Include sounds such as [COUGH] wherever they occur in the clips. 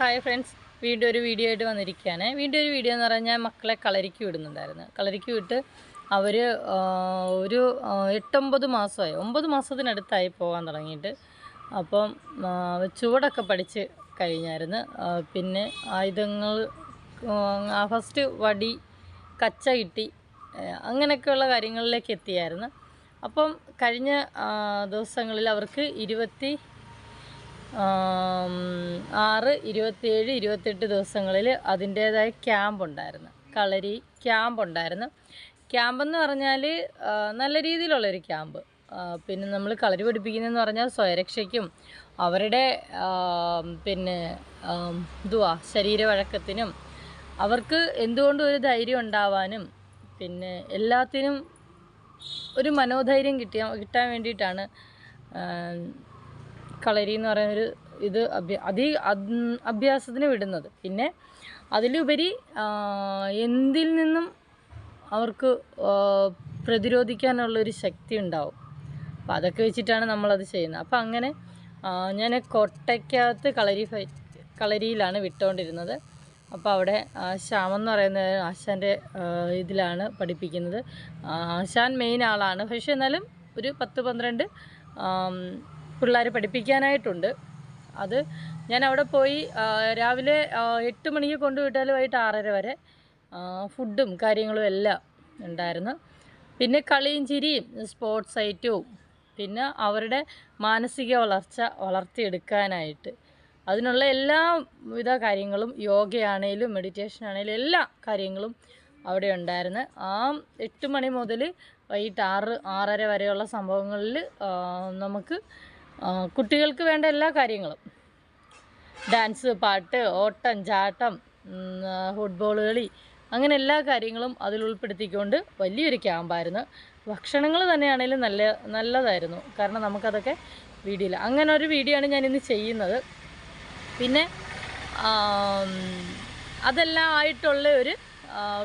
Hi friends വീണ്ടും ഒരു video ആയിട്ട് വന്നിരിക്കുകയാണ്. വീണ്ടും ഒരു വീഡിയോ എന്ന് പറഞ്ഞാൽ മക്കളെ കളരിക്ക് വിടുന്നുണ്ടായിരുന്നു. കളരിക്ക് വിട്ട് അവർ ഒരു എട്ടൊമ്പത് മാസമായി. ഒമ്പത് മാസത്തിനടുത്തായി പോകാൻ തുടങ്ങിയിട്ട്. അപ്പം ചുവടൊക്കെ പഠിച്ച് കഴിഞ്ഞായിരുന്നു. പിന്നെ ആയുധങ്ങൾ ഫസ്റ്റ് വടി കച്ച കിട്ടി. അങ്ങനെയൊക്കെയുള്ള കാര്യങ്ങളിലേക്ക് എത്തിയായിരുന്നു. അപ്പം കഴിഞ്ഞ ദിവസങ്ങളിൽ അവർക്ക് ഇരുപത്തി ആറ് ഇരുപത്തിയേഴ് ഇരുപത്തെട്ട് ദിവസങ്ങളിൽ അതിന്റേതായ ക്യാമ്പുണ്ടായിരുന്നു കളരി ക്യാമ്പുണ്ടായിരുന്നു ക്യാമ്പെന്ന് പറഞ്ഞാൽ നല്ല രീതിയിലുള്ളൊരു ക്യാമ്പ്. പിന്നെ നമ്മൾ കളരി പഠിപ്പിക്കുന്നതെന്ന് പറഞ്ഞാൽ സ്വയരക്ഷയ്ക്കും അവരുടെ പിന്നെ എന്തുവാ ശരീരവഴക്കത്തിനും അവർക്ക് എന്തുകൊണ്ടും ഒരു ധൈര്യം ഉണ്ടാവാനും പിന്നെ എല്ലാത്തിനും ഒരു മനോധൈര്യം കിട്ടിയ കിട്ടാൻ വേണ്ടിയിട്ടാണ് കളരി എന്ന് പറയുന്ന ഒരു ഇത് അതി അഭ്യാസത്തിന് വിടുന്നത്. പിന്നെ അതിലുപരി എന്തിൽ നിന്നും അവർക്ക് പ്രതിരോധിക്കാനുള്ളൊരു ശക്തി ഉണ്ടാവും. അപ്പോൾ അതൊക്കെ വെച്ചിട്ടാണ് നമ്മളത് ചെയ്യുന്നത്. അപ്പോൾ അങ്ങനെ ഞാൻ കൊട്ടയ്ക്കകത്ത് കളരി കളരിയിലാണ് വിട്ടുകൊണ്ടിരുന്നത് അപ്പോൾ അവിടെ ശ്യാം എന്ന് പറയുന്ന ആശാന്റെ ഇതിലാണ് പഠിപ്പിക്കുന്നത്. ആശാൻ മെയിൻ ആളാണ്. പക്ഷേ എന്നാലും ഒരു പത്ത് പന്ത്രണ്ട് പിള്ളേർ പഠിപ്പിക്കാനായിട്ടുണ്ട്. അത് ഞാൻ അവിടെ പോയി രാവിലെ എട്ട് മണിക്ക് കൊണ്ടുവിട്ടാൽ വൈകിട്ട് ആറര വരെ ഫുഡും കാര്യങ്ങളും എല്ലാം ഉണ്ടായിരുന്നു. പിന്നെ കളിയും ചിരിയും സ്പോർട്സ് ഐറ്റവും പിന്നെ അവരുടെ മാനസിക വളർച്ച വളർത്തിയെടുക്കാനായിട്ട്. അതിനുള്ള എല്ലാ വിധ കാര്യങ്ങളും യോഗയാണേലും മെഡിറ്റേഷൻ ആണേലും എല്ലാ കാര്യങ്ങളും അവിടെ ഉണ്ടായിരുന്നു. ആ എട്ട് മണി മുതൽ വൈകിട്ട് ആറ് ആറര വരെയുള്ള സംഭവങ്ങളിൽ നമുക്ക് കുട്ടികൾക്ക് വേണ്ട എല്ലാ കാര്യങ്ങളും. ഡാൻസ് പാട്ട് ഓട്ടം ചാട്ടം ഫുട്ബോൾ കളി അങ്ങനെ എല്ലാ കാര്യങ്ങളും അതിൽ ഉൾപ്പെടുത്തിക്കൊണ്ട് വലിയൊരു ക്യാമ്പായിരുന്നു. ഭക്ഷണങ്ങൾ തന്നെയാണെങ്കിലും നല്ല നല്ലതായിരുന്നു. കാരണം നമുക്കതൊക്കെ വീഡിയോയിൽ അങ്ങനെ ഒരു വീഡിയോ ആണ് ഞാനിന്ന് ചെയ്യുന്നത്. പിന്നെ അതെല്ലാം ആയിട്ടുള്ള ഒരു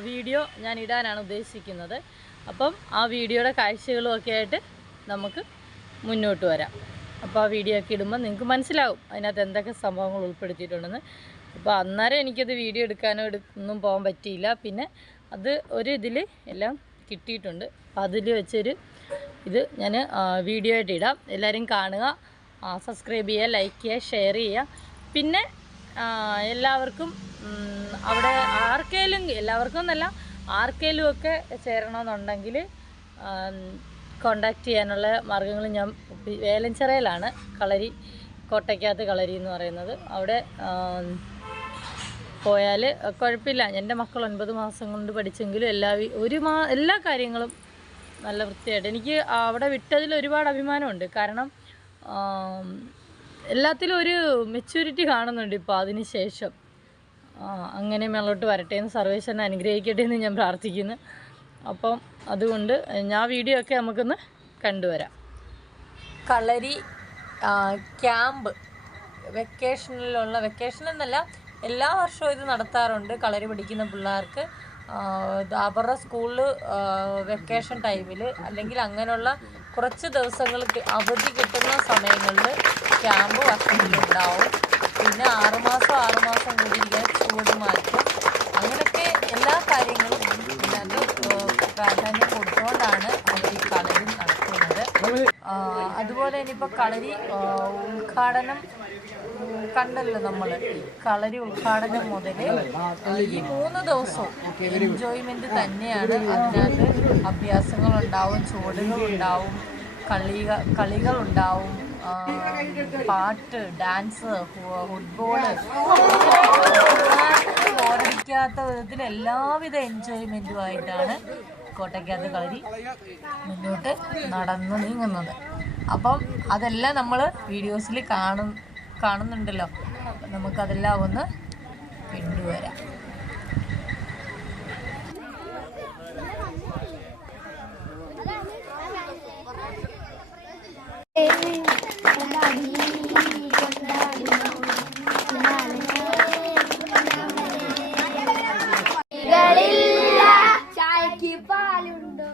വീഡിയോ ഞാൻ ഇടാനാണ് ഉദ്ദേശിക്കുന്നത്. അപ്പം ആ വീഡിയോയുടെ കാഴ്ചകളും ഒക്കെ ആയിട്ട് നമുക്ക് മുന്നോട്ട് വരാം. അപ്പോൾ ആ വീഡിയോ ഒക്കെ ഇടുമ്പോൾ നിങ്ങൾക്ക് മനസ്സിലാവും അതിനകത്ത് എന്തൊക്കെ സംഭവങ്ങൾ ഉൾപ്പെടുത്തിയിട്ടുണ്ടെന്ന്. അപ്പോൾ അന്നേരം എനിക്കത് വീഡിയോ എടുക്കാനോ എടുക്കൊന്നും പോകാൻ പറ്റിയില്ല. പിന്നെ അത് ഒരു ഇതിൽ എല്ലാം കിട്ടിയിട്ടുണ്ട്. അതിൽ വെച്ചൊരു ഇത് ഞാൻ വീഡിയോ ആയിട്ട് ഇടാം. എല്ലാവരും കാണുക. സബ്സ്ക്രൈബ് ചെയ്യുക ലൈക്ക് ചെയ്യുക ഷെയർ ചെയ്യുക. പിന്നെ എല്ലാവർക്കും അവിടെ ആർക്കേലും എല്ലാവർക്കും എന്നല്ല ആർക്കേലും ഒക്കെ ചേരണമെന്നുണ്ടെങ്കിൽ കോണ്ടാക്ട് ചെയ്യാനുള്ള മാർഗങ്ങൾ ഞാൻ വേലഞ്ചിറയിലാണ്. കളരി കോട്ടയ്ക്കകത്ത് കളരി എന്ന് പറയുന്നത്. അവിടെ പോയാൽ കുഴപ്പമില്ല. എന്റെ മക്കൾ ഒൻപത് മാസം കൊണ്ട് പഠിച്ചെങ്കിലും എല്ലാ ഒരു മാ എല്ലാ കാര്യങ്ങളും നല്ല വൃത്തിയായിട്ട്. എനിക്ക് അവിടെ വിട്ടതിൽ ഒരുപാട് അഭിമാനമുണ്ട്. കാരണം എല്ലാത്തിലും ഒരു മെച്യൂരിറ്റി കാണുന്നുണ്ട് ഇപ്പോൾ അതിന് ശേഷം. അങ്ങനെ മേളോട്ട് വരട്ടെ എന്ന് സർവേശ്വരനെ അനുഗ്രഹിക്കട്ടെ എന്ന് ഞാൻ പ്രാർത്ഥിക്കുന്നു. അപ്പം അതുകൊണ്ട് ഞാൻ വീഡിയോ ഒക്കെ നമുക്കൊന്ന് കണ്ടുവരാം. കളരി ക്യാമ്പ് വെക്കേഷനിലുള്ള വെക്കേഷൻ എന്നല്ല എല്ലാ വർഷവും ഇത് നടത്താറുണ്ട് കളരി പഠിക്കുന്ന പിള്ളേർക്ക്. അവരുടെ സ്കൂളിൽ വെക്കേഷൻ ടൈമിൽ അല്ലെങ്കിൽ അങ്ങനെയുള്ള കുറച്ച് ദിവസങ്ങൾ അവധി കിട്ടുന്ന സമയങ്ങളിൽ ക്യാമ്പ് വർഷത്തിലുണ്ടാവും പിന്നെ ആറുമാസം ആറുമാസം കൂടി ഇങ്ങനെ ചൂട് മാറ്റം അങ്ങനെയൊക്കെ എല്ലാ കാര്യങ്ങളും ഇതിനകത്ത് ആ, പ്രാധാന്യം കൊടുത്തുകൊണ്ടാണ് അവർ ഈ കളരി നടത്തുന്നത് ആ, അതുപോലെ ഇനിയിപ്പോൾ കളരി ഉദ്ഘാടനം കണ്ടല്ലോ നമ്മൾ കളരി ഉദ്ഘാടനം മുതൽ ഈ മൂന്ന് ദിവസവും എൻജോയ്മെന്റ് തന്നെയാണ്. അതിനകത്ത് അഭ്യാസങ്ങൾ അഭ്യാസങ്ങളുണ്ടാവും ചുവടുകളുണ്ടാവും കളിക കളികൾ ഉണ്ടാവും പാട്ട് ഡാൻസ് ഫുട്ബോൾ. ബോറടിക്കാത്ത വിധത്തിൽ എല്ലാവിധ എൻജോയ്മെന്റുമായിട്ടാണ് കോട്ടയ്ക്കകത്ത് കളരി മുന്നോട്ട് നടന്നു നീങ്ങുന്നത്. അപ്പം അതെല്ലാം നമ്മൾ വീഡിയോസിൽ കാണും കാണുന്നുണ്ടല്ലോ. അപ്പം നമുക്കതെല്ലാം ഒന്ന് കൊണ്ടുവരാം. പാലുണ്ടോ?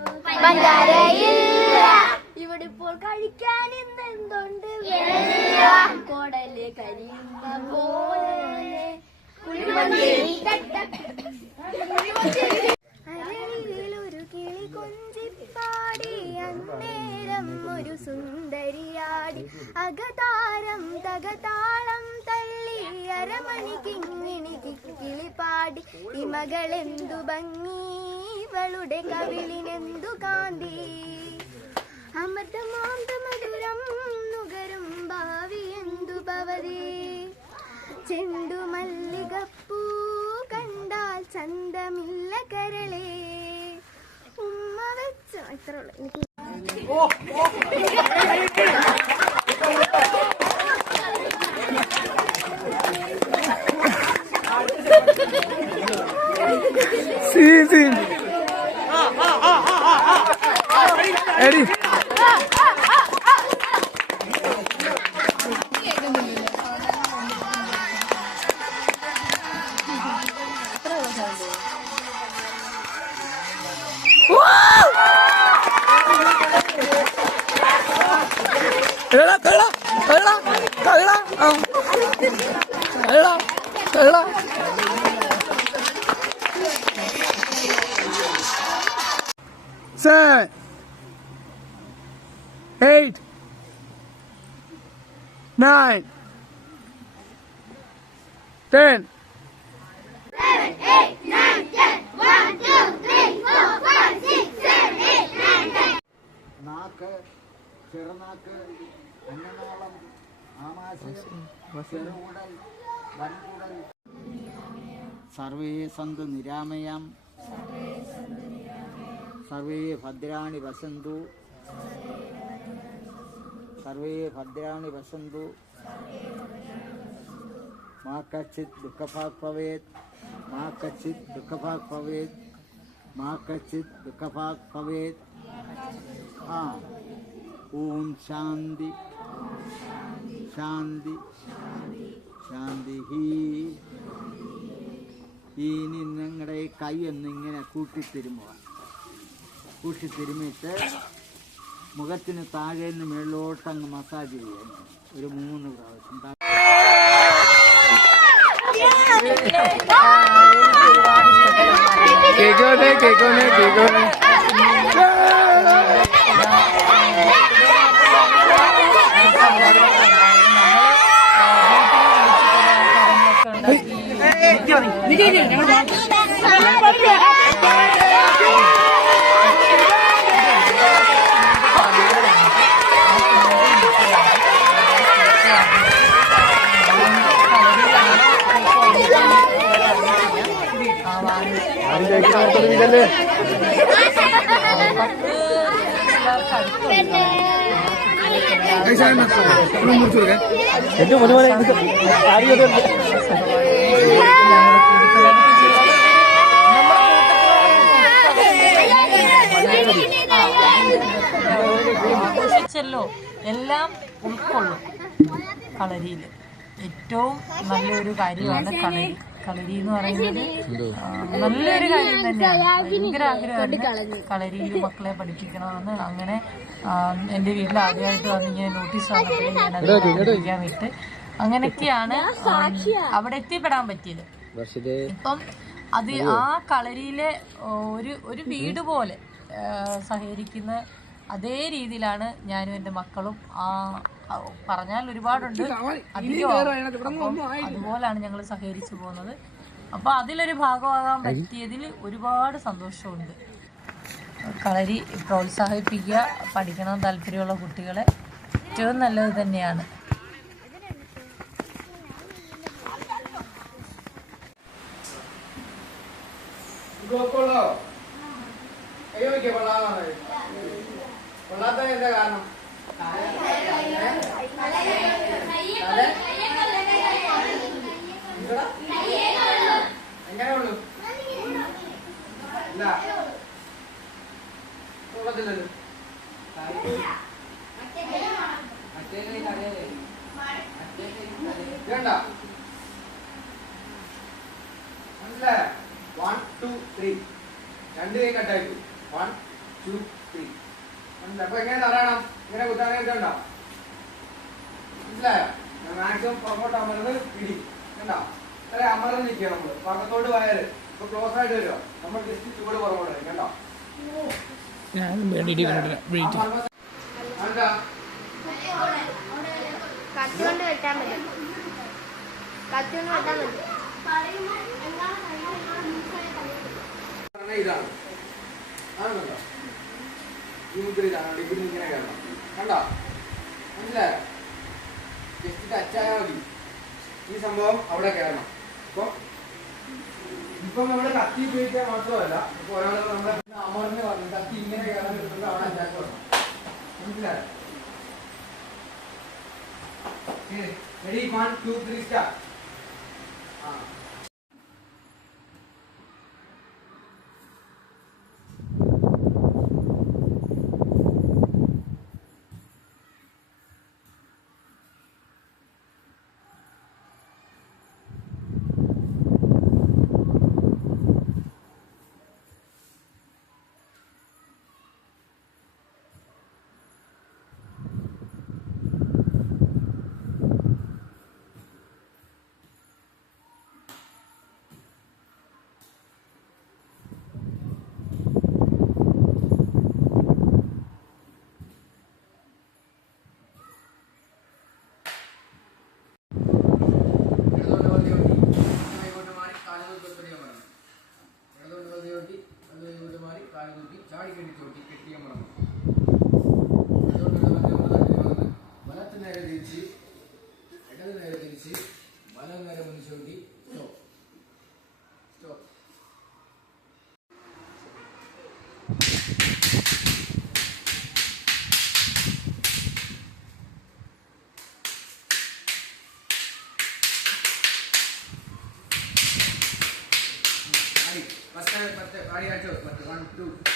സുന്ദരിയാടി. അകതാരം തകതാളം തള്ളി അരമണി കിങ്ങിണി കിളിപ്പാടി ഇമകളെന്തു ഭംഗി? ഇവളുടെ കവിളിനെന്തു കാന്തി? അമൃതമാന്ത മധുരം നുകരും ഭാവി എന്തു ഭവതി? ചെണ്ടു മല്ലികപ്പൂ കണ്ടാൽ ചന്തമില്ല കരളേ. ഉമ്മ വെച്ചു ഇത്ര 哦 [LAUGHS] 哦 കള്ള. കള്ള. Seven, eight, nine, ten. നാക്ക് ചെറുനാക്ക് അന്നനാളം ആമാശയം ചെറുകുടൽ सर्वे सन्तु निरामयं सर्वे भद्राणि वसन्तु। सर्वे भद्राणि वसन्तु। मा कश्चित् दुःखपाक् भवेत्। मा कश्चित् दुःखपाक् भवेत्। मा कश्चित् दुःखपाक् भवेत्। ॐ शान्ति। शान्ति। ശാന്തി ഈ ഇനി നിങ്ങളുടെ ഈ കൈ ഒന്നിങ്ങനെ കൂട്ടിത്തിരുമുക. കൂട്ടിത്തിരുമിട്ട് മുഖത്തിന് താഴെ നിന്ന് മുകളിലോട്ട് അങ്ങ് മസാജ് ചെയ്യാൻ. ഒരു മൂന്ന് പ്രാവശ്യം. താ- കേക്കോട്ടെ. കേക്കോട്ടെ. 你这这，你看。Bene. Bene. Bene. Bene. Bene. ആഘോഷിച്ചല്ലോ എല്ലാം ഉൾക്കൊള്ളും. കളരിയിൽ ഏറ്റവും നല്ലൊരു കാര്യമാണ് കളരി. കളരി എന്ന് പറയുന്നത് നല്ലൊരു കാര്യം തന്നെയാണ്. ഭയങ്കര ആഗ്രഹമായിരുന്നു കളരിയിൽ മക്കളെ പഠിപ്പിക്കണമെന്ന്. അങ്ങനെ എന്റെ വീട്ടിൽ ആദ്യമായിട്ട് വന്ന് ഞാൻ നോട്ടീസ് വന്നപ്പോഴേ ഞാനത് പഠിപ്പിക്കാൻ വിട്ട് അങ്ങനെയൊക്കെയാണ് അവിടെ എത്തിപ്പെടാൻ പറ്റിയത്. ഇപ്പം അത് ആ കളരിയിലെ ഒരു ഒരു വീട് പോലെ സഹകരിക്കുന്ന അതേ രീതിയിലാണ് ഞാനും എന്റെ മക്കളും ആ ആ, പറഞ്ഞാൽ ഒരുപാടുണ്ട്. അധികം അതുപോലാണ് ഞങ്ങൾ സഹകരിച്ചു പോകുന്നത്. അപ്പൊ അതിലൊരു ഭാഗമാകാൻ പറ്റിയതിൽ ഒരുപാട് സന്തോഷമുണ്ട്. കളരി പ്രോത്സാഹിപ്പിക്കുക പഠിക്കണം താല്പര്യമുള്ള കുട്ടികളെ. ഏറ്റവും നല്ലത് തന്നെയാണ്. കൊള്ളാത്ത എന്താ കാരണം? എങ്ങനെ ഉള്ളു ഇല്ല. കൊള്ളത്തില്ലല്ലോ. വേണ്ട മനസ്സിലായ വൺ ടു ത്രീ രണ്ട് കൈ കട്ടായിട്ടു വൺ ടു ത്രീ അപ്പൊ എങ്ങനെ തറയണം ഇങ്ങനെ കുത്താനായിട്ട് ഉണ്ടോ മനസ്സിലായോ? മാക്സിമം പുറകോട്ട് അമർന്ന് പിടി കണ്ടോ? ഇത്ര അമർന്ന് നിൽക്കുക നമ്മൾ. പകത്തോട്ട് വയറ്. ഇപ്പൊ ക്ലോസ് ആയിട്ട് വരുമോ നമ്മൾ ജസ്റ്റ് ചൂട് പുറകോട്ട് വരും. അതെന്താ? കത്തി കൊണ്ട് വെട്ടാൻ പറ്റും. കത്തി കൊണ്ട് വെട്ടാൻ പറ്റും. പറഞ്ഞാ ഇതാണ്. അതാണല്ലോ ഈ മുദ്ര ഇതാണ്. ഇവിടുന്ന് ഇങ്ങനെ കയറണം കണ്ടോ? മനസ്സിലായോ? ജസ്റ്റ് ടച്ചായാൽ മതി. ഈ സംഭവം അവിടെ കയറണം ഇപ്പൊ ഇപ്പൊ നമ്മൾ കത്തി ഉപയോഗിക്കാൻ മാത്രമല്ല ഇപ്പൊ ഒരാൾ നമ്മളെ അമറിന് പറഞ്ഞു കത്തി ഇങ്ങനെ കയറാൻ കിട്ടുന്നത് അവിടെ അറ്റാക്ക് വരണം മനസ്സിലായോ? Ready one two three start ആ. మనోవేరమని చూడి stop stop First time, first time, I had to, but one, two.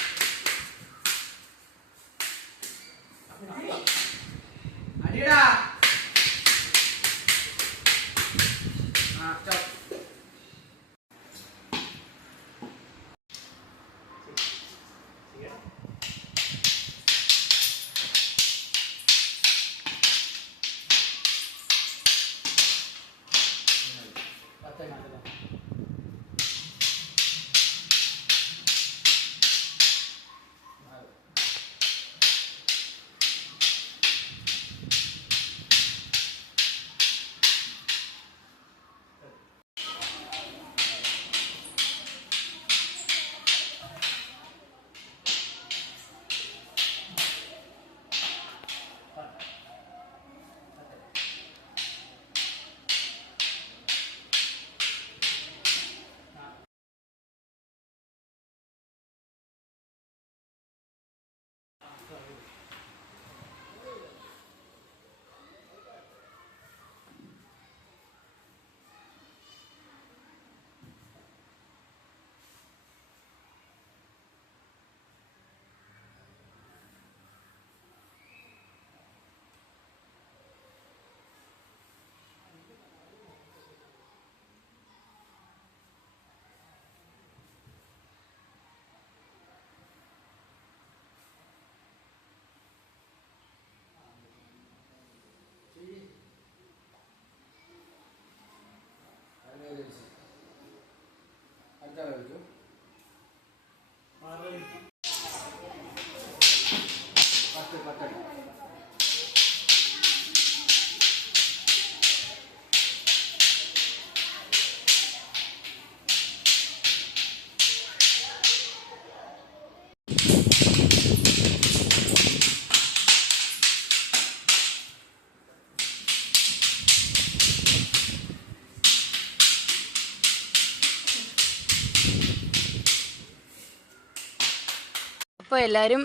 എല്ലാവരും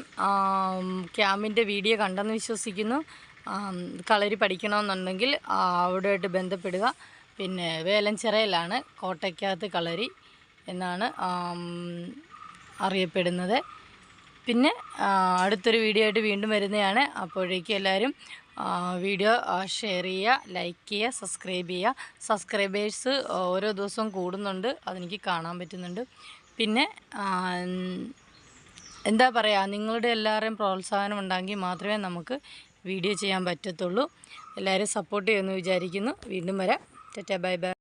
ക്യാമ്പിന്റെ വീഡിയോ കണ്ടെന്ന് വിശ്വസിക്കുന്നു. കളരി പഠിക്കണമെന്നുണ്ടെങ്കിൽ അവിടെയായിട്ട് ബന്ധപ്പെടുക. പിന്നെ വേലഞ്ചിറയിലാണ് കോട്ടയ്ക്കകത്ത് കളരി എന്നാണ് അറിയപ്പെടുന്നത്. പിന്നെ അടുത്തൊരു വീഡിയോ ആയിട്ട് വീണ്ടും വരുന്നതാണ്. അപ്പോഴേക്കും എല്ലാവരും വീഡിയോ ഷെയർ ചെയ്യുക ലൈക്ക് ചെയ്യുക സബ്സ്ക്രൈബ് ചെയ്യുക. സബ്സ്ക്രൈബേഴ്സ് ഓരോ ദിവസവും കൂടുന്നുണ്ട്. അതെനിക്ക് കാണാൻ പറ്റുന്നുണ്ട്. പിന്നെ എന്താ പറയുക നിങ്ങളുടെ എല്ലാവരുടെയും പ്രോത്സാഹനം ഉണ്ടെങ്കിൽ മാത്രമേ നമുക്ക് വീഡിയോ ചെയ്യാൻ പറ്റത്തുള്ളൂ. എല്ലാവരും സപ്പോർട്ട് ചെയ്യുമെന്ന് വിചാരിക്കുന്നു. വീണ്ടും വരാം. Ta ta bye bye.